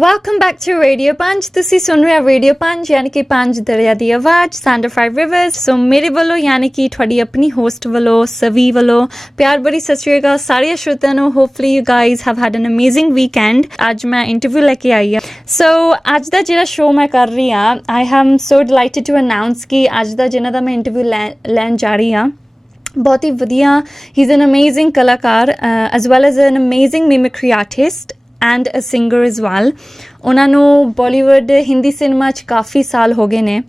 Welcome back to radio ਪੰਜ। ਤੁਸੀਂ ਸੁਣ ਰਹੇ ਹੋ ਰੇਡੀਓ ਪੰਜ ਯਾਨੀ ਕਿ ਪੰਜ ਦਰਿਆ ਦੀ ਆਵਾਜ਼ ਸਾਊਂਡ ਆਫ 5 ਰਿਵਰਸ। ਸੋ ਮੇਰੇ ਵੱਲੋਂ ਯਾਨੀ ਕਿ ਤੁਹਾਡੀ ਆਪਣੀ ਹੋਸਟ ਵੱਲੋਂ ਸਵੀ ਵੱਲੋਂ ਪਿਆਰ ਭਰੀ ਸਤਿ ਸ਼੍ਰੀ ਅਕਾਲ ਸਾਰੇ ਸ਼ਰੋਤਿਆਂ ਨੂੰ। Hopefully you guys have head an amazing weekend. ਅੱਜ ਮੈਂ ਇੰਟਰਵਿਊ ਲੈ ਕੇ ਆਈ ਹਾਂ। ਸੋ ਅੱਜ ਦਾ ਜਿਹੜਾ ਸ਼ੋਅ ਮੈਂ ਕਰ ਰਹੀ ਹਾਂ, I am so delighted to announce ਕਿ ਅੱਜ ਦਾ ਜਿਹਨਾਂ ਦਾ ਮੈਂ ਇੰਟਰਵਿਊ ਲੈਣ ਜਾ ਰਹੀ ਹਾਂ ਬਹੁਤ ਹੀ ਵਧੀਆ, ਹੀ ਇਜ਼ ਐਨ ਅਮੇਜ਼ਿੰਗ ਕਲਾਕਾਰ as well as an amazing mimicry artist and a singer is well. ਉਹਨਾਂ ਨੂੰ ਬੋਲੀਵੁੱਡ ਹਿੰਦੀ ਸਿਨੇਮਾ 'ਚ ਕਾਫੀ ਸਾਲ ਹੋ ਗਏ ਨੇ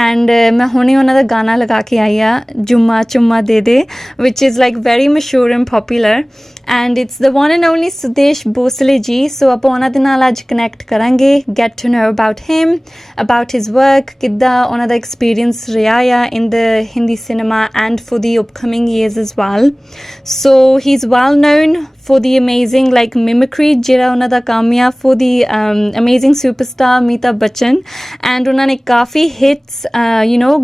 ਐਂਡ ਮੈਂ ਹੁਣੇ ਉਹਨਾਂ ਦਾ ਗਾਣਾ ਲਗਾ ਕੇ ਆਈ ਆ ਜੁੰਮਾ ਚੁੰਮਾ ਦੇ ਦੇ ਵਿਚ ਇਜ਼ ਲਾਈਕ ਵੈਰੀ ਮਸ਼ਹੂਰ and popular and it's the one and only Sudesh Bhosle ji. So ਆਪਾਂ ਉਹਨਾਂ ਦੇ ਨਾਲ ਅੱਜ ਕਨੈਕਟ ਕਰਾਂਗੇ, get to know about him, about his work, ਕਿੱਦਾਂ ਉਹਨਾਂ ਦਾ ਐਕਸਪੀਰੀਅੰਸ ਰਿਹਾ ਆ in the Hindi cinema and for the upcoming years as well. So he is well known for the amazing like mimicry ਜਿਹੜਾ ਉਹਨਾਂ ਦਾ ਕੰਮ ਆ, for the amazing superstar Amitabh Bachchan and ਉਹਨਾਂ ਨੇ ਕਾਫੀ ਹਿਟਸ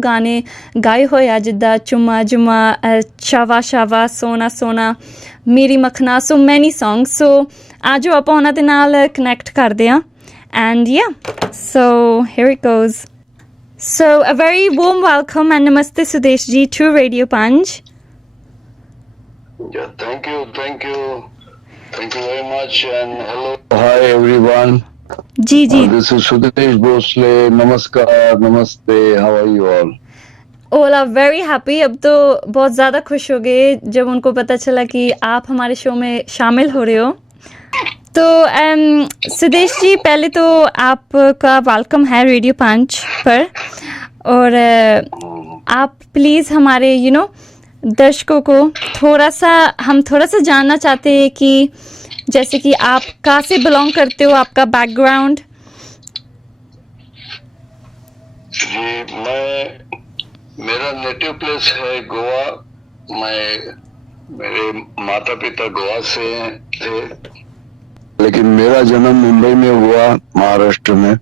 ਗਾਣੇ ਗਾਏ ਹੋਏ ਆ ਜਿੱਦਾਂ ਚੁੰਮਾ ਜੁੰਮਾ, ਸ਼ਾਵਾ ਸ਼ਾਵਾ, ਸੋਨਾ ਸੋਨਾ, ਮੇਰੀ ਮੱਖਣਾ, ਸੋ ਮੈਨੀ ਸੌਂਗ। ਸੋ ਆ ਜਾਓ ਆਪਾਂ ਉਹਨਾਂ ਦੇ ਨਾਲ ਕਨੈਕਟ ਕਰਦੇ ਹਾਂ and yeah, so here it goes. So a very warm welcome and namaste Sudesh ji to Radio Panj. Yeah, thank you very much and hello, hi everyone. Ji this is Sudesh Bhosle. Namaskar, namaste, how are you all? all are very happy। अब तो बहुत ज़्यादा खुश हो गए जब उनको पता चला कि आप हमारे शो में शामिल हो रहे हो। तो सुदेश जी पहले तो आपका वेलकम है रेडियो पंच पर और आप प्लीज़ हमारे दर्शकों को थोड़ा सा जानना चाहते हैं कि जैसे कि आप कहाँ से बिलोंग करते हो, आपका बैकग्राउंड। जी, मेरा नेटिव प्लेस है गोवा। मेरे माता पिता गोवा से थे लेकिन मेरा जन्म मुंबई में हुआ, महाराष्ट्र में।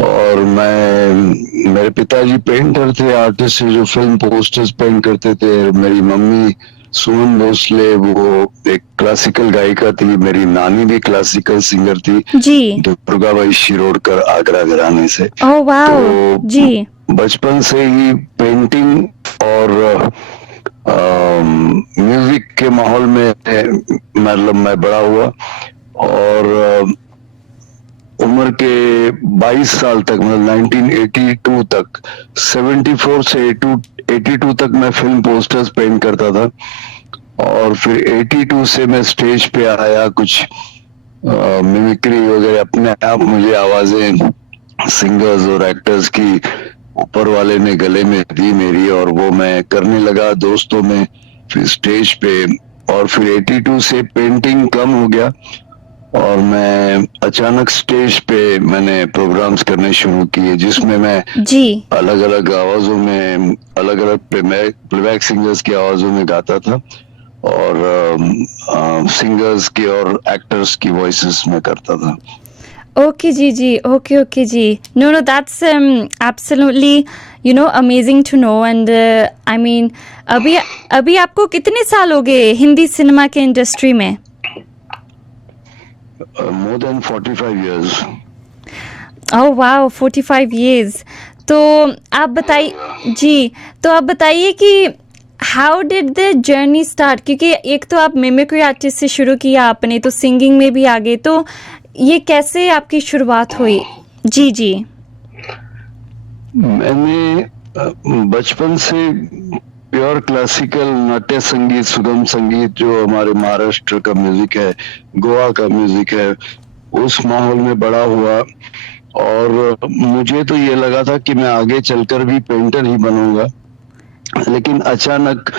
और मेरे पिताजी पेंटर थे, आर्टिस्ट जो फिल्म पोस्टर्स पेंट करते थे। मेरी मम्मी सुमन भोसले वो एक क्लासिकल गायिका थी। मेरी नानी भी क्लासिकल सिंगर थी जी, दुर्गाबाई शिरोडकर आगरा घराने से। ओह वाओ तो जी, बचपन से ही पेंटिंग और म्यूजिक के माहौल में मतलब मैं बड़ा हुआ और उम्र के 22 साल तक मतलब 1982 तक 74 से 82 तक मैं फिल्म पोस्टर्स पेंट करता था। और फिर 82 से मैं स्टेज पे आया, कुछ मिमिक्री वगैरह अपने आप मुझे आवाजें सिंगर्स और एक्टर्स की ऊपर वाले ने गले में दी मेरी और वो मैं करने लगा दोस्तों में, फिर स्टेज पे। और फिर 82 से पेंटिंग कम हो गया और मैं अचानक स्टेज पे मैंने प्रोग्राम्स करने शुरू किए जिसमें मैं जी अलग अलग आवाजों में अलग अलग प्लेबैक सिंगर्स की आवाजों में गाता था और सिंगर्स की और एक्टर्स की वॉइसेस में करता था। ओके जी ओके जी, no that's absolutely amazing to know and I mean अभी आपको कितने साल हो गए हिंदी सिनेमा के इंडस्ट्री में? More than 45 years. Oh wow, 45 years. तो आप बताइए जी, तो आप बताइए कि how did the journey start, क्योंकि एक तो आप मिमिक्री आर्टिस्ट से शुरू किया आपने, तो सिंगिंग में भी आगे, तो ये कैसे आपकी शुरुआत हुई? जी मैंने बचपन से प्योर क्लासिकल नाट्य संगीत, सुगम संगीत जो हमारे महाराष्ट्र का म्यूजिक है, गोवा का म्यूजिक है, उस माहौल में बड़ा हुआ। और मुझे तो ये लगा था कि मैं आगे चलकर भी पेंटर ही बनूंगा, लेकिन अचानक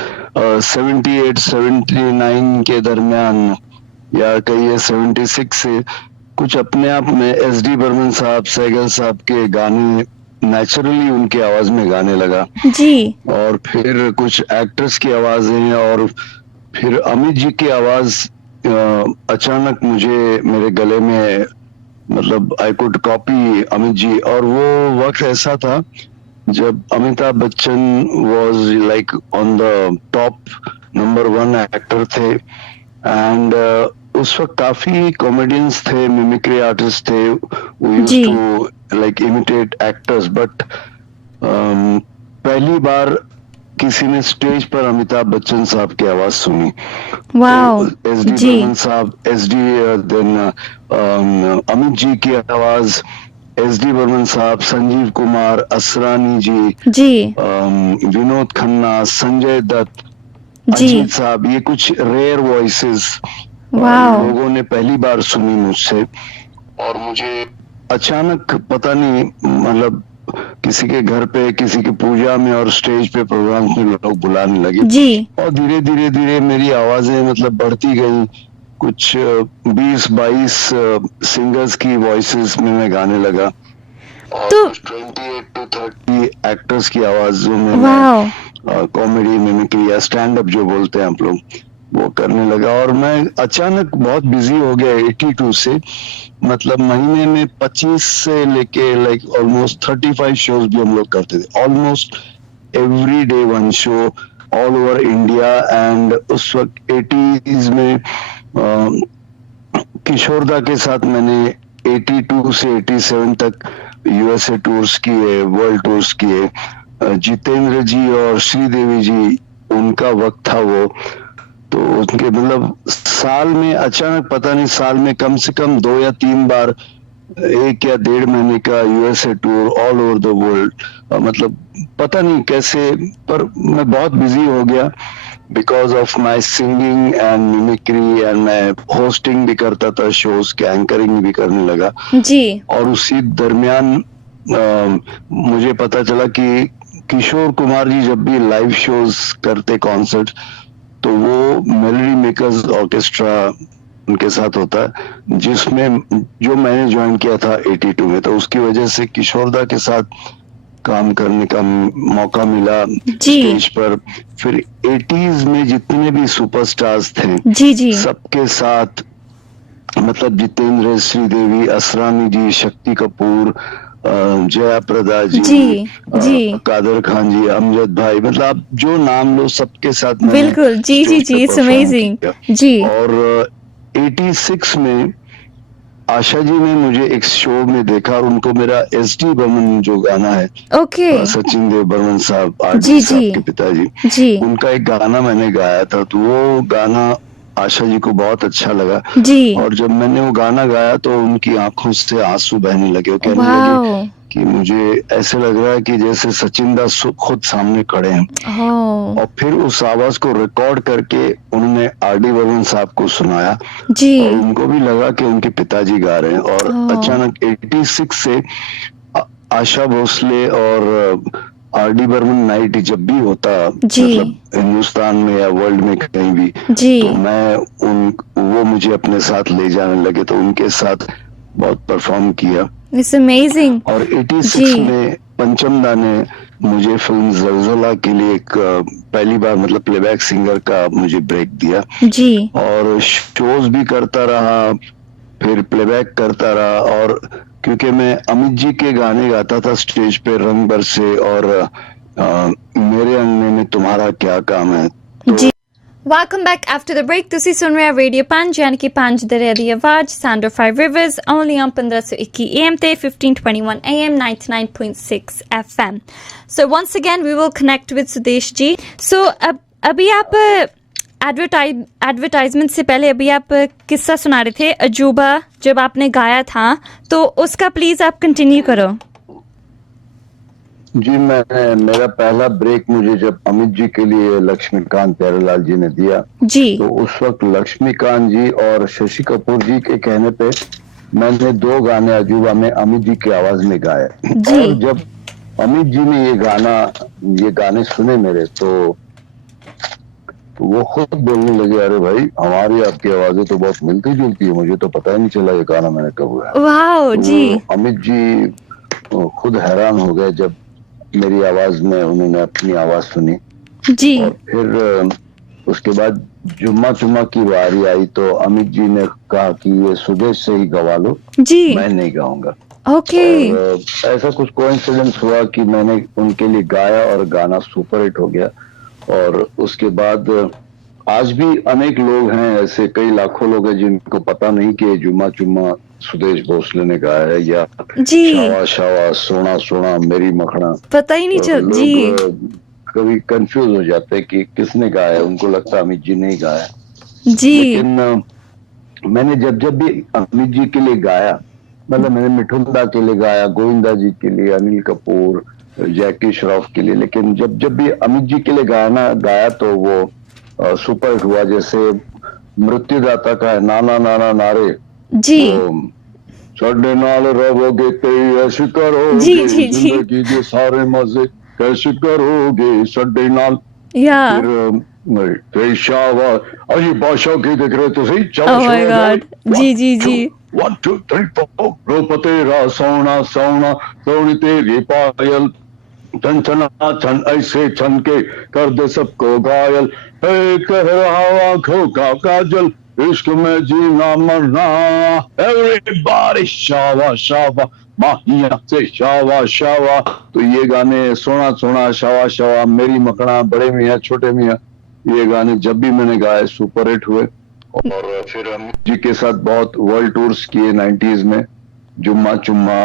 78-79 के दरमियान या कहिए 76 से कुछ अपने आप में SD बर्मन साहब, सहगल साहब के गाने नेचुरली उनकी आवाज में गाने लगा जी। और फिर कुछ एक्टर्स की आवाजें और फिर अमित जी की आवाज अचानक मुझे मेरे गले में, मतलब I could copy Amit ji. और वो वक्त ऐसा था जब Amitabh Bachchan was like on the top number 1 actor थे एंड उस वक्त काफी कॉमेडियंस थे, मिमिक्री आर्टिस्ट थे, वो यूज्ड जी। To like imitate actors, but पहली बार किसी ने स्टेज पर अमिताभ बच्चन साहब की आवाज सुनी। वाओ। तो एस डी जी बर्मन साहब, देन अमित जी की आवाज, एस डी बर्मन साहब, संजीव कुमार, असरानी जी, जी विनोद खन्ना, संजय दत्त, जी। अजीत साहब, ये कुछ रेयर वॉइसेस वाओ। लोगों ने पहली बार सुनी मुझसे। और मुझे अचानक पता नहीं, मतलब किसी के घर पे, किसी की पूजा में और स्टेज पे प्रोग्राम में लोग बुलाने लगे, जी और धीरे धीरे धीरे मेरी आवाजें मतलब बढ़ती गई। कुछ 20-22 सिंगर्स की वॉइसेस में मैं गाने लगा, और तो 28 to 30 एक्टर्स की आवाजों में वाओ। मैं कॉमेडी, मिमिक्री या स्टैंड अप जो बोलते हैं आप लोग, वो करने लगा। और मैं अचानक बहुत बिजी हो गया 82 से, मतलब महीने में 25 से लेके लाइक ऑलमोस्ट 35 शोज भी हम लोग करते थे, almost every day one show all over India. And उस वक्त 80s में किशोरदा के साथ मैंने 82 से 87 तक यूएसए टूर्स किए, वर्ल्ड टूर्स किए। जितेंद्र जी और श्रीदेवी जी, उनका वक्त था वो, तो उनके मतलब साल में अचानक पता नहीं, साल में कम से कम 2 या 3 बार 1 या 1.5 महीने का USA tour all over the world. मतलब पता नहीं कैसे, पर मैं बहुत बिजी हो गया because of my singing and mimicry, and मैं होस्टिंग भी करता था शोज के, एंकरिंग भी करने लगा। जी और उसी दरमियान मुझे पता चला कि किशोर कुमार जी जब भी लाइव शोज करते, कॉन्सर्ट, तो वो मेलोडी मेकर्स ऑर्केस्ट्रा उनके साथ होता है, जिसमें जो मैंने ज्वाइन किया था 82 में, तो उसकी वजह से किशोरदा के साथ काम करने का मौका मिला स्टेज पर। फिर 80s में जितने भी सुपरस्टार्स थे, जी जी सबके साथ, मतलब जितेंद्र, श्रीदेवी, असरानी जी, शक्ति कपूर, जया प्रदा जी, जी कादर खान जी, अमजद भाई, मतलब आप जो नाम लो सबके साथ मैंने बिल्कुल। जी जी स्टेज जी, पे इट्स परफॉर्म अमेजिंग। किया। जी और 86 में आशा जी ने मुझे एक शो में देखा, और उनको मेरा एस डी बर्मन जो गाना है, ओके। सचिन देव बर्मन साहब, आर जी डी साहब जी के पिताजी, जी उनका एक गाना मैंने गाया था, तो वो गाना आशा जी को बहुत अच्छा लगा। जी। और जब मैंने वो गाना गाया तो उनकी आंखों से आंसू बहने लगे, वो कहने लगे वाओ। कि मुझे ऐसे लग रहा है कि जैसे सचिन दा खुद सामने खड़े हैं। ओह और फिर उस आवाज को रिकॉर्ड करके उन्होंने आर डी बर्मन साहब को सुनाया, और जी। उनको भी लगा कि उनके पिताजी गा रहे हैं। और ओह। अचानक 86 से आशा भोसले और आर डी बर्मन नाइट जब भी होता, जी। मतलब हिंदुस्तान में या वर्ल्ड में कहीं भी, जी तो मैं वो मुझे अपने साथ ले जाने लगे, तो उनके साथ बहुत परफॉर्म किया। It's amazing. और 86 जी में पंचम दा ने मुझे फिल्म जलजला के लिए एक पहली बार मतलब प्लेबैक सिंगर का मुझे ब्रेक दिया, जी और शोज भी करता रहा, फिर प्लेबैक करता रहा। और क्योंकि मैं अमित जी के गाने गाता था स्टेज पे, रंग बरसे और मेरे अंगने में तुम्हारा क्या काम है, जी। Welcome back after the break. ਤੁਸੀਂ ਸੁਣ ਰਹੇ ਹੋ ਰੇਡੀਓ 5 ਯਾਨੀ ਕਿ 5 ਦਰਿਆ ਦੀ ਆਵਾਜ਼, sound of 5 reverse, only on 1521 AM ਤੇ 1521 AM 99.6 FM। So once again we will connect with Sudesh ji. So अभी आप एडवर्टाइजमेंट से पहले अभी आप किस्सा सुना रहे थे अजूबा, जब आपने गाया था, तो उसका प्लीज आप कंटिन्यू करो। जी, मेरा पहला ब्रेक मुझे जब अमित जी के लिए लक्ष्मीकांत प्यारेलाल जी ने दिया, जी तो उस वक्त लक्ष्मीकांत जी और शशि कपूर जी के कहने पे मैंने 2 गाने अजूबा में अमित जी की आवाज में गाए। और जब अमित जी ने ये गाने सुने मेरे, तो वो खुद बोलने लगे, अरे भाई हमारी आपकी आवाजें तो बहुत मिलती जुलती है, मुझे तो पता ही नहीं चला ये गाना मैंने कब गाया। वाओ जी। अमित जी खुद हैरान हो गए जब मेरी आवाज में उन्होंने अपनी आवाज सुनी। जी और फिर उसके बाद जुम्मा चुम्मा की बारी आई, तो अमित जी ने कहा कि ये सुदेश से ही गवा लो, जी मैं नहीं गाऊंगा। ओके। और ऐसा कुछ कोइंसिडेंस हुआ कि मैंने उनके लिए गाया और गाना सुपर हिट हो गया। और उसके बाद आज भी अनेक लोग हैं, ऐसे कई लाखों लोग हैं जिनको पता नहीं कि जुम्मा चुम्मा सुदेश भोसले ने गाया है, या जी शावा शावा सोना सोना मेरी मखना। पता ही नहीं चल जी। लोग कभी कंफ्यूज हो जाते हैं कि किसने गाया है, उनको लगता है अमित जी ने ही गाया है। जी लेकिन मैंने जब जब भी अमित जी के लिए गाया, मतलब मैंने मिठुन दा के लिए गाया, गोविंदा जी के लिए, अनिल कपूर, जैकी श्रॉफ के लिए, लेकिन जब जब भी अमित जी के लिए गाना गाया तो वो सुपर हिट हुआ। जैसे मृत्युदाता का है नाना नाना नारे, जी वो ਸਾਡੇ ਨਾਲ रहोगे तेरी ऐश जी करोगे, जी जी जिंदगी के सारे मजे कैश करोगे ਸਾਡੇ ਨਾਲ। या फिर पेशावा, अरे बादशाह की देख रहे तो सही, चलो ओह माय शुरू हो जाए। गॉड जी जी जी 1 2 3 4 रूप तेरा सोना सोना सोनी तेरी पायल, छन छना छन ऐसे छन के कर दे सबको घायल, कह रहा आंखों का काजल, इश्क में जीना मरना, एवरीबॉडी शावा शावा माहिया से शावा शावा। तो ये गाने सोना सोना शावा शावा मेरी मखना, बड़े मियाँ छोटे मियाँ, ये गाने जब भी मैंने गाए सुपर हिट हुए। और फिर अमित जी के साथ बहुत वर्ल्ड टूर्स किए 90s में, जुम्मा चुम्मा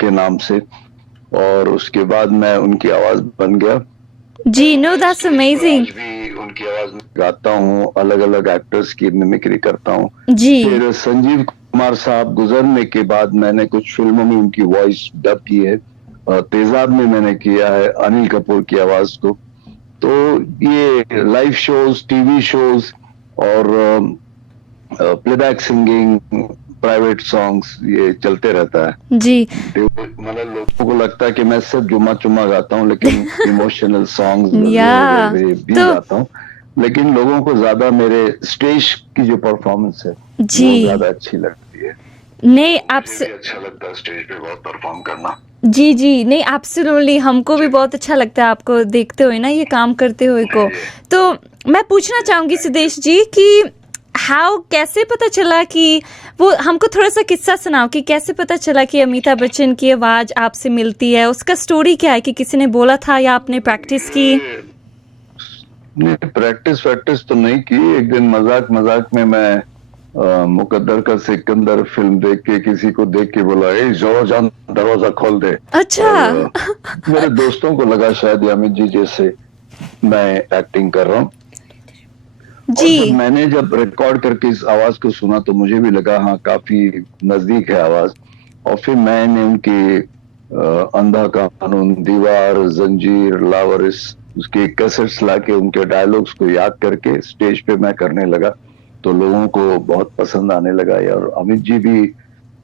के नाम से, और उसके बाद मैं उनकी आवाज बन गया। जी नो दैट्स अमेजिंग आज भी उनकी आवाज में गाता हूँ, अलग अलग एक्टर्स की मिमिक्री करता हूँ। जी फिर संजीव कुमार साहब गुजरने के बाद मैंने कुछ फिल्मों में उनकी वॉइस डब की है। तेजाब में मैंने किया है अनिल कपूर की आवाज को। तो ये लाइव शोज, टीवी शोज और प्लेबैक सिंगिंग, प्राइवेट सॉन्ग्स, ये चलते रहता है। जी मतलब लोगों को लगता है कि मैं सिर्फ जुम्मा चुम्मा गाता हूँ, लेकिन इमोशनल सॉन्ग्स या भी तो गाता हूँ। लेकिन लोगों को ज्यादा मेरे स्टेज की जो परफॉर्मेंस है जी वो ज्यादा अच्छी लगती है। नहीं आप मुझे भी अच्छा लगता है स्टेज पे बहुत परफॉर्म करना। जी जी नहीं एब्सोल्युटली हमको भी बहुत अच्छा लगता है आपको देखते हुए ना, ये काम करते हुए को। तो मैं पूछना चाहूंगी सुदेश जी कि हाउ कैसे पता चला कि वो, हमको थोड़ा सा किस्सा सुनाओ कि कैसे पता चला कि अमिताभ बच्चन की आवाज आपसे मिलती है, उसका स्टोरी क्या है, कि किसी ने बोला था या आपने प्रैक्टिस की? नहीं, प्रैक्टिस तो नहीं की। एक दिन मजाक मजाक में मैं मुकद्दर का सिकंदर फिल्म देख के किसी को देख के बोला, ए जोर जान दरवाजा खोल दे। अच्छा और मेरे दोस्तों को लगा शायद ये अमित जी जैसे मैं एक्टिंग कर रहा हूँ। और जी मैंने जब रिकॉर्ड करके इस आवाज को सुना तो मुझे भी लगा हाँ काफी नजदीक है आवाज। और फिर मैंने उनकी अंधा कानून, दीवार, जंजीर, लावारिस, उसके कैसेट्स लाके उनके डायलॉग्स को याद करके स्टेज पे मैं करने लगा, तो लोगों को बहुत पसंद आने लगा। और अमित जी भी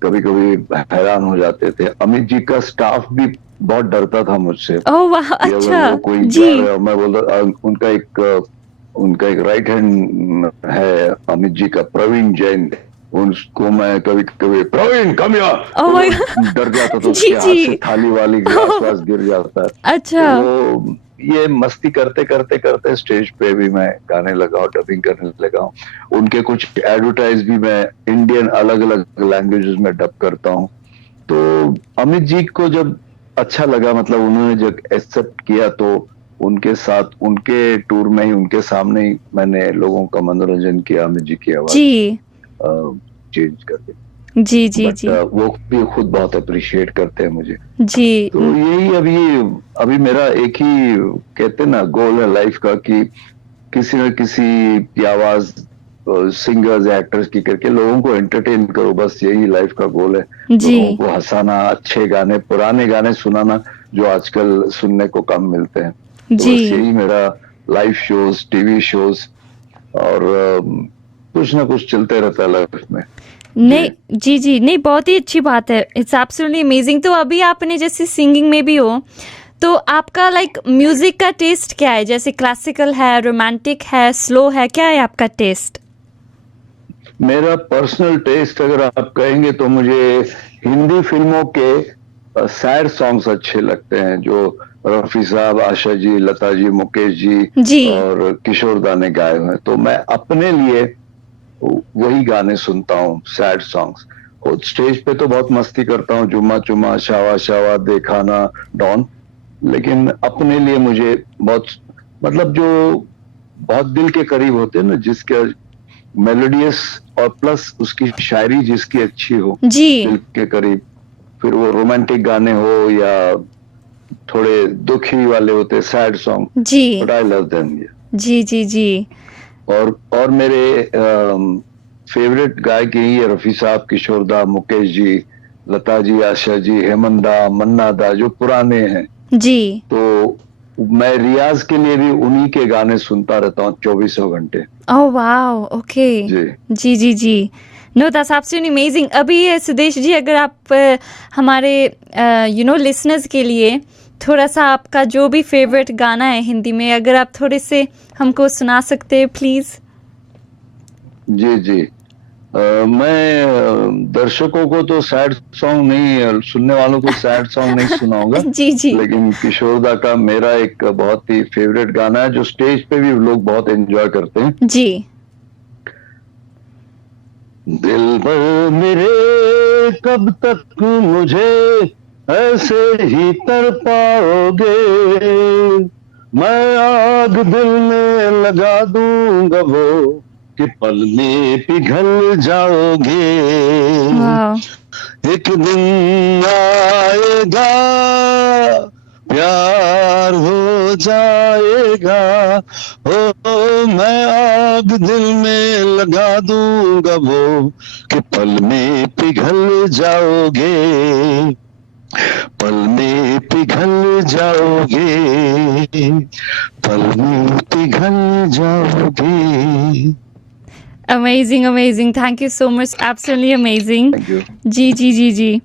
कभी कभी हैरान हो जाते थे। अमित जी का स्टाफ भी बहुत डरता था मुझसे ओह वाह कि अगर अच्छा वो कोई जी गा रहा है, मैं बोलता उनका एक राइट हैंड है अमित जी का, प्रवीण जैन, उसको मैं कभी कभी Praveen come here, oh my डर जाता तो जी उसके हाथ जी से थाली वाली ग्लास वास गिर जाता है। अच्छा तो ये मस्ती करते करते करते स्टेज पे भी मैं गाने लगा और डबिंग करने लगा हूँ। उनके कुछ एडवर्टाइज भी मैं इंडियन अलग अलग लैंग्वेजेस में डब करता हूँ। तो अमित जी को जब अच्छा लगा, मतलब उन्होंने जब एक्सेप्ट किया, तो उनके साथ उनके टूर में ही उनके सामने ही मैंने लोगों का मनोरंजन किया अमित जी की आवाज जी चेंज करके। जी जी बट जी वो भी खुद बहुत अप्रिशिएट करते हैं मुझे। जी तो यही अभी मेरा एक ही कहते ना गोल है लाइफ का कि किसी न किसी की आवाज सिंगर्स एक्टर्स की करके लोगों को एंटरटेन करो, बस यही लाइफ का गोल है। जी लोगों को हंसाना, अच्छे गाने, पुराने गाने सुनाना जो आजकल सुनने को कम मिलते हैं। तो जी बस यही मेरा लाइव शोज, टीवी शोज और कुछ ना कुछ चलते रहता है लाइफ में। नहीं जी जी नहीं बहुत ही अच्छी बात है, इट्स एब्सोल्युटली अमेजिंग। तो अभी आपने जैसे सिंगिंग में भी हो, तो आपका लाइक म्यूजिक का टेस्ट क्या है? जैसे क्लासिकल है, रोमांटिक है, स्लो है, क्या है आपका टेस्ट? मेरा पर्सनल टेस्ट अगर आप कहेंगे तो मुझे हिंदी फिल्मों के सैड सॉन्ग्स अच्छे लगते हैं, जो रफी साहब, आशा जी, लता जी, मुकेश जी जी और किशोर दा ने गाए हुए हैं। तो मैं अपने लिए वही गाने सुनता हूँ, सैड सॉन्ग्स। और स्टेज पे तो बहुत मस्ती करता हूँ, जुम्मा चुम्मा, शावा शावा, देखाना, डॉन। लेकिन अपने लिए मुझे बहुत, मतलब जो बहुत दिल के करीब होते हैं ना, जिसके मेलोडियस और प्लस उसकी शायरी जिसकी अच्छी हो, जी दिल के करीब, फिर वो रोमांटिक गाने हो या थोड़े दुखी वाले होते, सैड सॉन्ग, जी बट आई लव देम। जी जी जी और मेरे फेवरेट गायक यही है, रफी साहब, किशोर दा, मुकेश जी, लता जी, आशा जी, हेमंत दा, मन्ना दा, जो पुराने हैं। जी तो मैं रियाज के लिए भी उन्हीं के गाने सुनता रहता हूँ 24 घंटे। ओह वाओ ओके जी जी जी जी नो दैट्स एब्सोल्युटली अमेजिंग। अभी सुदेश जी, अगर आप हमारे लिसनर्स के लिए थोड़ा सा आपका जो भी फेवरेट गाना है हिंदी में, अगर आप थोड़े से हमको सुना सकते हैं प्लीज। जी जी। मैं दर्शकों को तो सैड सॉन्ग नहीं, सुनने वालों को सैड सॉन्ग नहीं सुनाऊंगा, जी जी लेकिन किशोरदा का मेरा एक बहुत ही फेवरेट गाना है जो स्टेज पे भी लोग बहुत एंजॉय करते हैं। जी दिल भर मेरे कब तक मुझे ऐसे ही तड़पाओगे, मैं आग दिल में लगा दूंगा वो कि पल में पिघल जाओगे। वाह एक दिन आएगा प्यार हो जाएगा, ओ मैं आग दिल में लगा दूंगा वो कि पल में पिघल जाओगे, पल में पिघल जाओगे, पल में पिघल जाओगे। Amazing amazing, thank you so much, absolutely amazing. Thank you. जी जी जी जी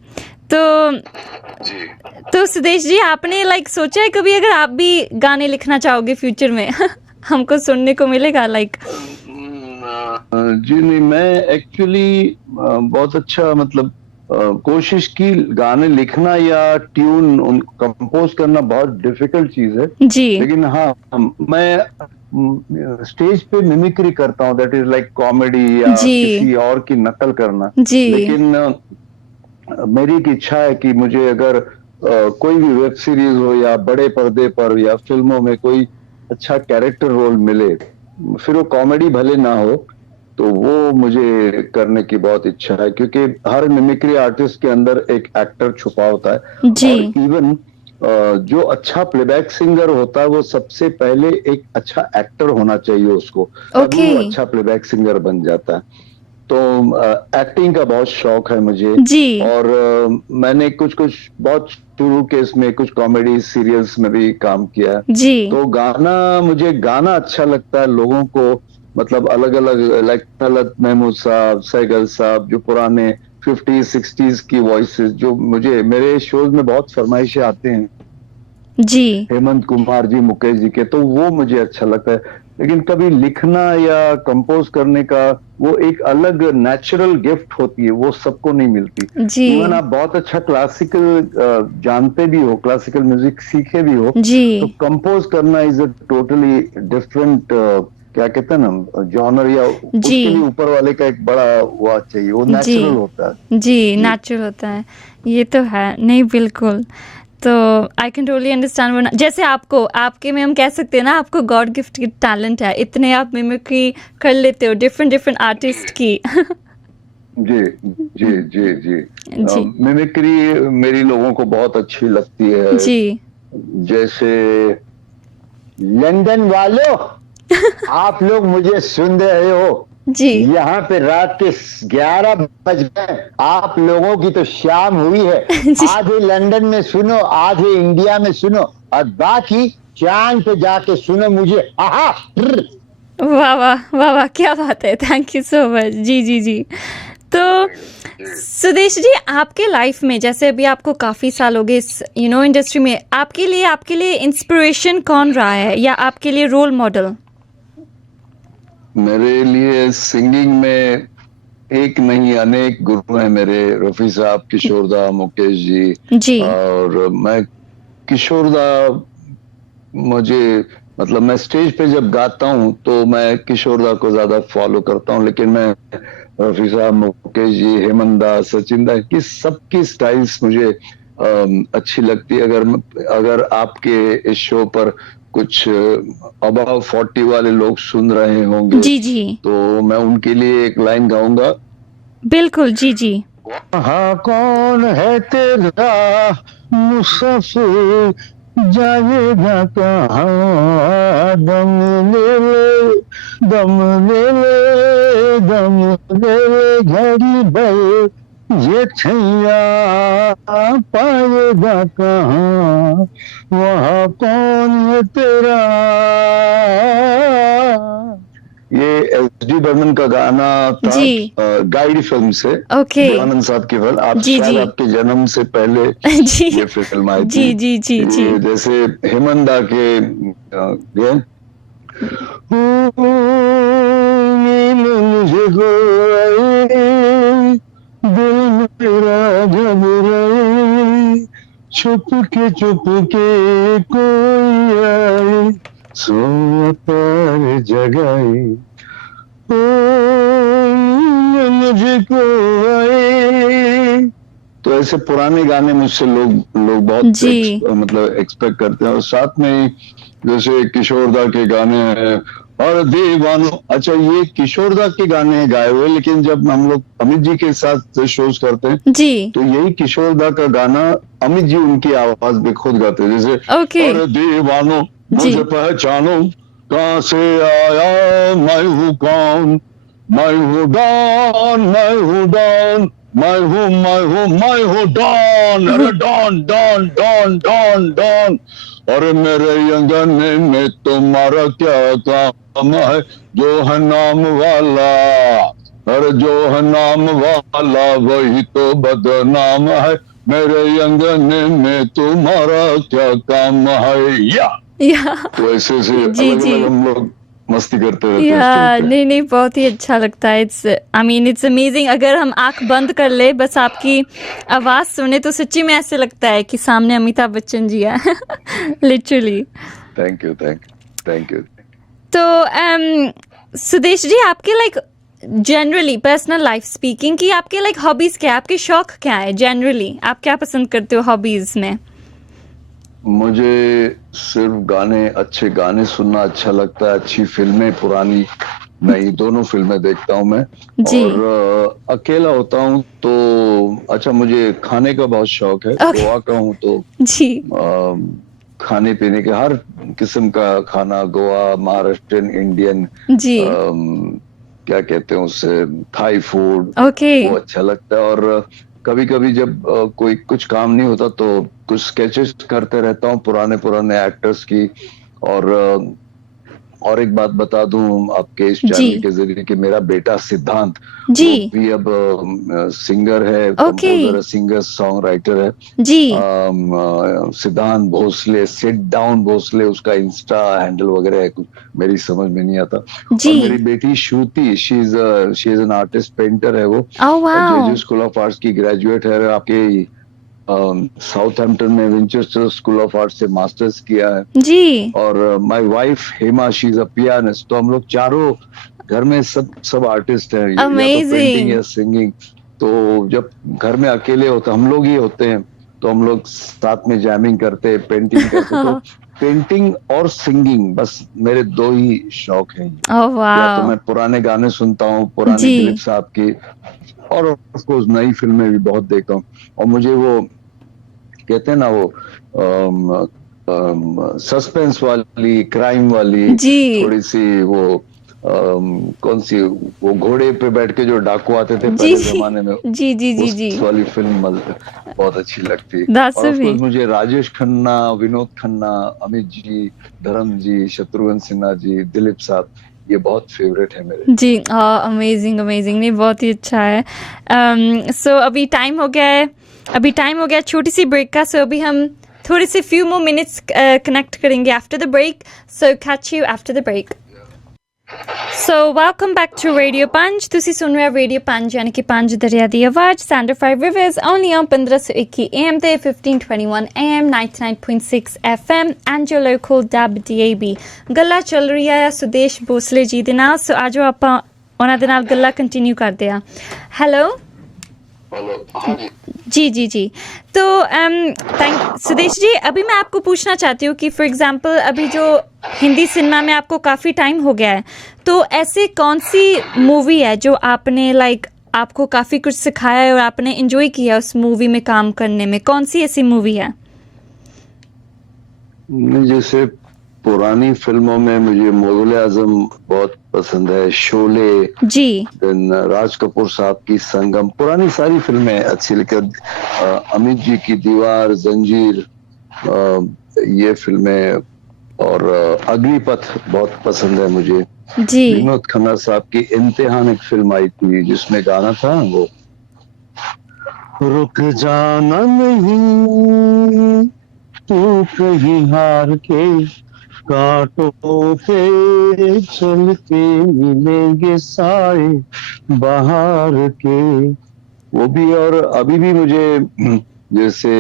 तो जी तो सुदेश जी, आपने सोचा है कभी अगर आप भी गाने लिखना चाहोगे फ्यूचर में हमको सुनने को मिलेगा जी नहीं, मैं एक्चुअली बहुत अच्छा मतलब कोशिश की, गाने लिखना या ट्यून कंपोज करना बहुत डिफिकल्ट चीज है। जी लेकिन हाँ, मैं स्टेज पे मिमिक्री करता हूँ, दैट इज लाइक कॉमेडी या जी किसी और की नकल करना। जी लेकिन मेरी एक इच्छा है कि मुझे अगर कोई भी वेब सीरीज हो या बड़े पर्दे पर या फिल्मों में कोई अच्छा कैरेक्टर रोल मिले, फिर वो कॉमेडी भले ना हो, तो वो मुझे करने की बहुत इच्छा है, क्योंकि हर मिमिक्री आर्टिस्ट के अंदर एक एक्टर छुपा होता है। जी और इवन जो अच्छा प्लेबैक सिंगर होता है वो सबसे पहले एक अच्छा एक्टर होना चाहिए उसको, तभी ओके वो अच्छा प्लेबैक सिंगर बन जाता है। तो एक्टिंग का बहुत शौक है मुझे, जी और मैंने कुछ कुछ बहुत शुरू के इसमें कुछ कॉमेडी सीरियल्स में भी काम किया है। जी तो मुझे गाना अच्छा लगता है लोगों को, मतलब अलग अलग, लाइक तलत महमूद साहब, सैगल साहब, जो पुराने 50s 60s की वॉइसेस जो मुझे मेरे शोज में बहुत फरमाइशें आते हैं, जी हेमंत कुमार जी, मुकेश जी के, तो वो मुझे अच्छा लगता है। लेकिन कभी लिखना या कंपोज करने का वो एक अलग नेचुरल गिफ्ट होती है, वो सबको नहीं मिलती। जी इवन आप बहुत अच्छा क्लासिकल जानते भी हो, क्लासिकल म्यूजिक सीखे भी हो, जी तो कंपोज करना इज अ टोटली डिफरेंट, क्या कहते हैं ना, जॉनर, या जी उसके लिए ऊपर वाले का एक बड़ा वो चाहिए, वो जी नेचुरल होता है। जी जी नेचुरल होता है, ये तो है नहीं बिल्कुल। तो आई कैन टोटली अंडरस्टैंड, जैसे आपके में हम कह सकते हैं ना, आपको गॉड गिफ्ट टैलेंट है, इतने आप मिमिक्री कर लेते हो डिफरेंट डिफरेंट आर्टिस्ट की जी जी जी जी। जी मिमिक्री मेरी लोगों को बहुत अच्छी लगती है। जी जैसे लंदन वालों, आप लोग मुझे सुन रहे हो, जी यहाँ पे रात के 11 बज गए, आप लोगों की तो शाम हुई है। जी आधे लंदन में सुनो, आधे इंडिया में सुनो, और बाकी चांद पे जाके सुनो मुझे। आहा वाह वाह वाह वाह, क्या बात है, थैंक यू सो मच। जी जी जी तो सुदेश जी, आपके लाइफ में जैसे अभी आपको काफ़ी साल हो गए इस इंडस्ट्री में, आपके लिए इंस्पिरेशन कौन रहा है या आपके लिए रोल मॉडल? मेरे लिए सिंगिंग में एक नहीं अनेक गुरु हैं मेरे, रफी साहब, किशोरदा, मुकेश जी। जी और मैं किशोरदा, मुझे मतलब मैं स्टेज पे जब गाता हूँ तो मैं किशोरदा को ज्यादा फॉलो करता हूँ, लेकिन मैं रफी साहब, मुकेश जी, हेमंत दा, सचिन दा की सबकी स्टाइल्स मुझे अच्छी लगती है। अगर आपके इस शो पर कुछ अबाव 40 वाले लोग सुन रहे होंगे, जी जी तो मैं उनके लिए एक लाइन गाऊंगा। बिल्कुल जी जी वहाँ कौन है तेरा मुसाफिर, जाएगा कहाँ, दम ले ले, दम ले ले, दम ले ले, घड़ी भर ये छैया पाएगा कहाँ, वहाँ कौन है तेरा। ये एस.डी. बर्मन का गाना था, जी गाइड फिल्म से, ओके देवानंद साहब की फिल्म। आप जी शायद जी आपके जन्म से पहले जी ये फिल्म आई जी थी। जी जी जी ये जैसे हेमंदा के ये नींद मुझे गई, दिल मेरा घबराई, छुप के कोई आई, सोया पर जगाई, ओ नींद मुझको आई। तो ऐसे पुराने गाने मुझसे लोग बहुत जी मतलब एक्सपेक्ट करते हैं। और साथ में ही जैसे किशोरदा के गाने हैं, और दीवानो, अच्छा ये किशोरदा के गाने हैं गाए हुए, लेकिन जब हम लोग अमित जी के साथ शोज करते हैं जी तो यही किशोरदा का गाना अमित जी उनकी आवाज में खुद गाते हैं, जैसे ओके और दीवानो जी मुझे पहचानो, कहाँ से आया मैं हूँ कौन, मैं हूँ डॉन, मैं हूँ डॉन, मैं हूँ डॉन, अरे Don Don Don Don Don, अरे मेरे अंगने में तुम्हारा क्या काम है, जो है नाम वाला, अरे जो है नाम वाला वही तो बदनाम है, मेरे अंगने में तुम्हारा क्या काम है। या तो ऐसे से जी अलग जी अलग हम लोग मस्ती करते रहते हैं या स्टेज पे। नहीं नहीं बहुत ही अच्छा लगता है। It's I mean it's amazing. अगर हम आंख बंद कर ले बस आपकी आवाज़ सुने तो सच्ची में ऐसे लगता है कि सामने अमिताभ बच्चन जी है literally. Thank you thank you. तो सुदेश जी आपके like generally personal life speaking की आपके लाइक हॉबीज क्या है, आपके शौक क्या है, जनरली आप क्या पसंद करते हो हॉबीज में? मुझे सिर्फ गाने, अच्छे गाने सुनना अच्छा लगता है, अच्छी फिल्में, पुरानी नई दोनों फिल्में देखता हूँ मैं। जी और अकेला होता हूँ तो अच्छा, मुझे खाने का बहुत शौक है। Okay. गोवा का हूँ तो जी खाने पीने के हर किस्म का खाना, गोवा, महाराष्ट्रियन, इंडियन, जी क्या कहते हैं उससे, थाई फूड, ओके वो अच्छा लगता है। और कभी कभी जब कोई कुछ काम नहीं होता तो कुछ स्केचेस करते रहता हूँ पुराने पुराने एक्टर्स की। और एक बात बता दूं आपके इस जी चैनल के जरिए कि मेरा बेटा सिद्धांत, जी वो भी अब सिंगर है, ओके कंपोजर है, सिंगर सॉन्ग राइटर है। जी सिद्धांत भोसले, सिट डाउन भोसले उसका इंस्टा हैंडल वगैरह है, कुछ मेरी समझ में नहीं आता। और जी मेरी बेटी Shruti, she is an artist, painter है वो, oh wow JJ school of arts की ग्रेजुएट है। आपके साउथहैम्पटन में विंचेस्टर स्कूल ऑफ आर्ट से मास्टर्स किया है। जी और my wife Hema, she is a pianist. तो हम लोग चारों घर में सब आर्टिस्ट हैं, या तो पेंटिंग अमेजिंग या सिंगिंग। तो जब घर में अकेले होते, हम लोग ही होते हैं, तो हम लोग साथ में जैमिंग करते, पेंटिंग करते। तो पेंटिंग और सिंगिंग बस मेरे दो ही शौक हैं। ओह या तो वाओ मैं पुराने गाने सुनता हूँ, पुराने जी दिलीप साहब की, और ऑफ कोर्स नई फिल्में भी बहुत देखता हूँ। और मुझे वो कहते हैं ना, वो सस्पेंस वाली, क्राइम वाली, जी थोड़ी सी वो कौन सी, वो घोड़े पे बैठ के जो डाकू आते थे जी पहले जमाने में, जी जी जी उस जी वाली फिल्म बहुत अच्छी लगती। दैट्स और ऑफ कोर्स अमेजिंग मुझे राजेश खन्ना, विनोद खन्ना, अमित जी, धर्म जी, शत्रुघ्न सिन्हा जी, दिलीप साहब, ये बहुत फेवरेट है मेरे। जी अमेजिंग अमेजिंग नहीं बहुत ही अच्छा है। सो अभी टाइम हो गया है, अभी टाइम हो गया छोटी सी ब्रेक का। सो अभी हम थोड़े से फ्यू मोर मिनट्स कनेक्ट करेंगे after the break. So catch you after the break. So welcome back to radio Punj. ਤੁਸੀਂ ਸੁਣ ਰਹੇ ਹੋ ਰੇਡੀਓ ਪੰਜ ਯਾਨੀ ਕਿ ਪੰਜ ਦਰਿਆ ਦੀ ਆਵਾਜ਼, sander 5 reverse only on 1521 AM ਤੇ 1521 AM 99.6 FM and your local dub DAB। ਗੱਲਾਂ ਚੱਲ ਰਹੀਆਂ ਆ ਸੁਦੇਸ਼ ਭੋਸਲੇ ਜੀ ਦੇ ਨਾਲ। ਸੋ ਆਜੋ ਆਪਾਂ ਉਹਨਾਂ ਦੇ ਨਾਲ ਗੱਲਾਂ ਕੰਟੀਨਿਊ ਕਰਦੇ ਆ। ਹੈਲੋ हेलो, हाँ जी। जी, जी, जी। तो थैंक सुदेश जी, अभी मैं आपको पूछना चाहती हूँ कि फॉर एग्ज़ाम्पल अभी जो हिंदी सिनेमा में आपको काफ़ी टाइम हो गया है, तो ऐसी कौन-सी मूवी है जो आपने लाइक आपको काफ़ी कुछ सिखाया है और आपने एन्जॉय किया उस मूवी में काम करने में? कौन-सी ऐसी मूवी है? जैसे पुरानी फिल्मों में मुझे मुग़ल आज़म बहुत पसंद है, शोले, जी। देन राज कपूर साहब की संगम, पुरानी सारी फिल्में अच्छी, लेकिन अमित जी की दीवार, जंजीर, ये फिल्में, और अग्निपथ बहुत पसंद है मुझे। जी। विनोद खन्ना साहब की इम्तिहान एक फिल्म आई थी जिसमें गाना था वो, रुक जाना नहीं तू कहीं हार के, कांटों पे चल के मिलेंगे साए बाहर के, वो भी। और अभी भी मुझे जैसे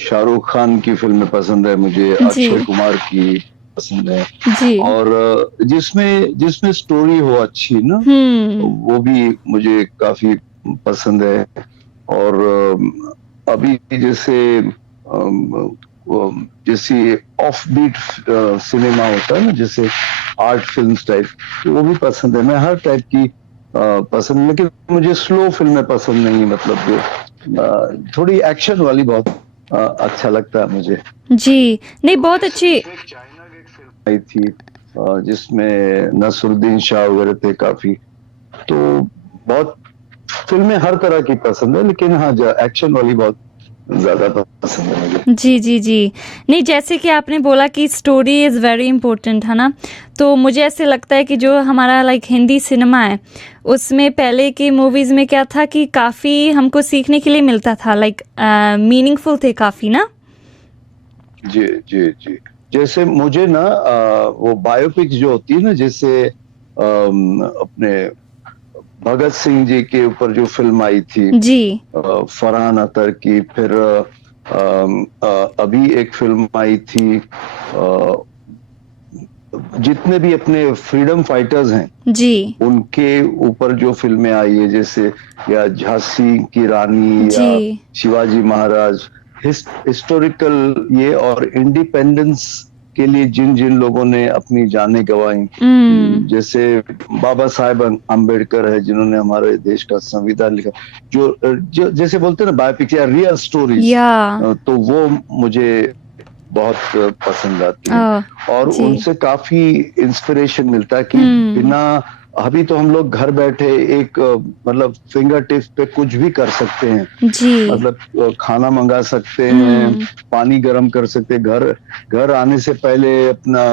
शाहरुख खान की फिल्में पसंद है मुझे, जी। अक्षय कुमार की पसंद है, जी। और जिसमें जिसमें स्टोरी हो अच्छी ना, हुँ। वो भी मुझे काफी पसंद है। और अभी जैसे जैसे ऑफ बीट सिनेमा होता है ना, जैसे आर्ट फिल्म्स टाइप, वो भी पसंद है। मैं हर टाइप की पसंद, लेकिन मुझे स्लो फिल्में पसंद नहीं, मतलब जो थोड़ी एक्शन वाली बहुत अच्छा लगता है मुझे। जी। नहीं, बहुत अच्छी। चाइना गेट फिल्म आई थी जिसमें नसरुद्दीन शाह वगैरह थे काफी, तो बहुत फिल्में हर तरह की पसंद है, लेकिन हाँ एक्शन वाली बहुत ज्यादा पसंद है मुझे। जी, जी, जी। नहीं, जैसे कि आपने बोला कि स्टोरी इज़ वेरी इम्पोर्टेंट, है ना? तो मुझे ऐसे लगता है कि जो हमारा लाइक हिंदी सिनेमा है, उसमें पहले की मूवीज़ में क्या था कि काफ़ी हमको सीखने के लिए मिलता था, लाइक मीनिंगफुल थे काफ़ी ना? जी, जी, जी। जैसे मुझे ना वो बायोपिक्स जो होती है ना, जैसे अपने भगत सिंह जी के ऊपर जो फिल्म आई थी, जी। फरहान अख्तर की, फिर अभी एक फिल्म आई थी, जितने भी अपने फ्रीडम फाइटर्स हैं जी। उनके ऊपर जो फिल्में आई है, जैसे या झांसी की रानी जी। या शिवाजी महाराज, हिस्टोरिकल ये, और इंडिपेंडेंस के लिए जिन जिन लोगों ने अपनी जानें गंवाई, हुँ। जैसे बाबा साहेब अम्बेडकर है जिन्होंने हमारे देश का संविधान लिखा, जो जैसे बोलते हैं ना बायोपिक या रियल स्टोरीज, या तो वो मुझे बहुत पसंद आती हैं, और जी। उनसे काफी इंस्पिरेशन मिलता है कि हुँ। बिना, अभी तो हम लोग घर बैठे एक मतलब फिंगर टिप पे कुछ भी कर सकते हैं, जी। मतलब खाना मंगा सकते हैं, हुँ। पानी गर्म कर सकते हैं, घर घर आने से पहले अपना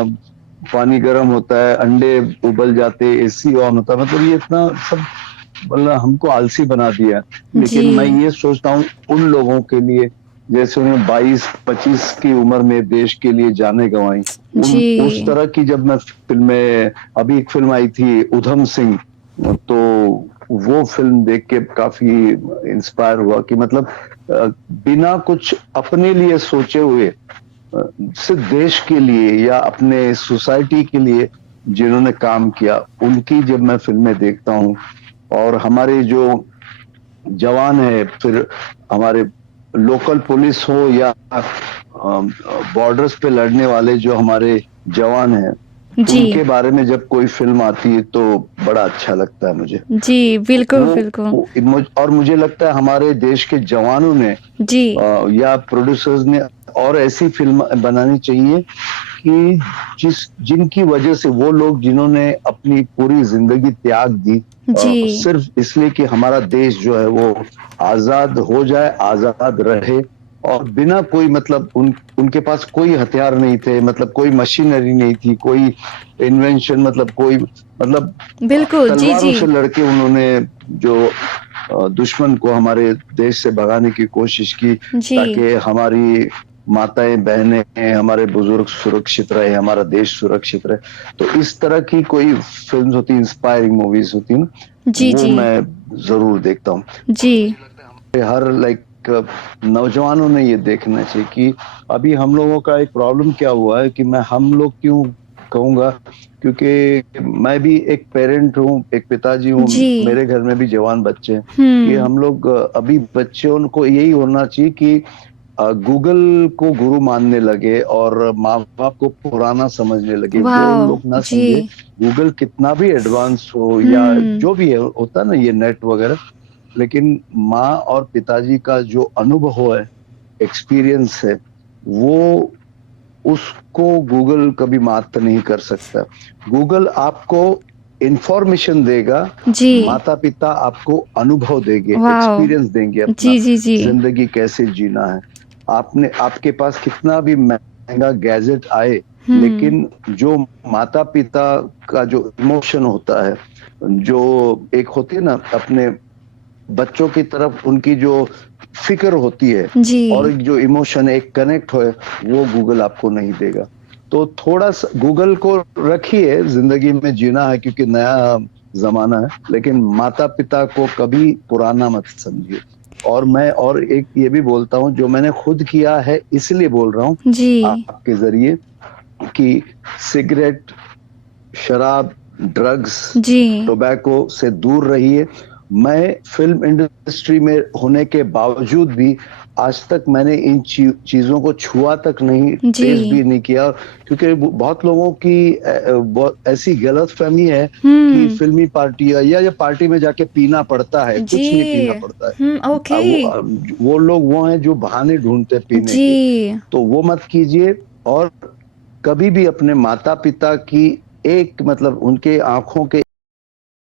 पानी गर्म होता है, अंडे उबल जाते, एसी ऑन होता है, मतलब ये इतना सब मतलब हमको आलसी बना दिया। जी। लेकिन मैं ये सोचता हूँ उन लोगों के लिए, जैसे उन्हें 22-25 की उम्र में देश के लिए जाने गंवाई, उन उस जी। तरह की जब मैं फिल्में, अभी एक फिल्म आई थी उधम सिंह, तो वो फिल्म देख के काफी इंस्पायर हुआ कि मतलब बिना कुछ अपने लिए सोचे हुए, सिर्फ देश के लिए या अपने सोसाइटी के लिए जिन्होंने काम किया, उनकी जब मैं फिल्में देखता हूँ, और हमारे जो जवान है, फिर हमारे लोकल पुलिस हो या बॉर्डर्स पे लड़ने वाले जो हमारे जवान हैं, जी। उनके बारे में जब कोई फिल्म आती है तो बड़ा अच्छा लगता है मुझे। जी, बिल्कुल, वो, बिल्कुल। और मुझे लगता है हमारे देश के जवानों ने जी। या प्रोड्यूसर्स ने और ऐसी फिल्म बनानी चाहिए कि जिनकी वजह से वो लोग जिन्होंने अपनी पूरी जिंदगी त्याग दी, जी। सिर्फ इसलिए कि हमारा देश जो है वो आजाद हो जाए, आजाद रहे, और बिना कोई मतलब उनके पास कोई हथियार नहीं थे, मतलब कोई मशीनरी नहीं थी, कोई इन्वेंशन, मतलब कोई मतलब बिल्कुल, जी, तलवारों जी। से लड़के उन्होंने जो दुश्मन को हमारे देश से भगाने की कोशिश की, जी। ताकि हमारी माताएं बहनें, हमारे बुजुर्ग सुरक्षित रहे, हमारा देश सुरक्षित रहे। तो इस तरह की कोई फिल्म होती, इंस्पायरिंग मूवीज होती ना, जी, वो जी। मैं जरूर देखता हूँ। जी। हर लाइक नौजवानों ने ये देखना चाहिए कि अभी हम लोगों का एक प्रॉब्लम क्या हुआ है कि हम लोग क्यों कहूंगा, क्योंकि मैं भी एक पेरेंट हूँ, एक पिताजी हूँ, जी। मेरे घर में भी जवान बच्चे हैं कि हम लोग अभी बच्चों को यही होना चाहिए कि गूगल को गुरु मानने लगे और माँ बाप को पुराना समझने लगे। वो वाओ! लोग ना जी। समझे गूगल कितना भी एडवांस हो या हुँ। जो भी है, होता है ना ये नेट वगैरह, लेकिन माँ और पिताजी का जो अनुभव है, एक्सपीरियंस है, वो उसको गूगल कभी मात नहीं कर सकता। गूगल आपको इंफॉर्मेशन देगा, जी। माता-पिता आपको अनुभव देंगे, वाओ! एक्सपीरियंस देंगे अपना, जी, जी, जी। ज़िंदगी कैसे जीना है। आपके पास कितना भी महँगा गैजेट आए, हुँ। लेकिन जो माता-पिता का जो इमोशन होता है, जो एक होती है ना अपने बच्चों की तरफ उनकी जो फ़िक्र होती है और जी। एक जो इमोशन है, एक कनेक्ट है, वो गूगल आपको नहीं देगा। तो थोड़ा-सा गूगल को रखिए, ज़िंदगी में जीना है क्योंकि नया ज़माना है, लेकिन माता-पिता को कभी पुराना मत समझिए। और एक ये भी बोलता हूँ, जो मैंने खुद किया है इसलिए बोल रहा हूँ जी। आपके ज़रिए कि सिगरेट, शराब, ड्रग्स, जी। टोबैको से दूर रहिए। मैं फ़िल्म इंडस्ट्री में होने के बावजूद भी आज तक मैंने इन चीज़ों को छुआ तक नहीं, टेस्ट जी। भी नहीं किया, क्योंकि बहुत लोगों की बहुत ऐसी गलतफ़हमी है कि हुँ। फ़िल्मी पार्टी या पार्टी में जाके पीना पड़ता है, कुछ नहीं पीना जी। पड़ता है। ओके। वो लोग वो हैं जो बहाने ढूँढते हैं पीने के, जी। तो वो मत कीजिए। और कभी भी अपने माता-पिता की एक मतलब उनके आँखों के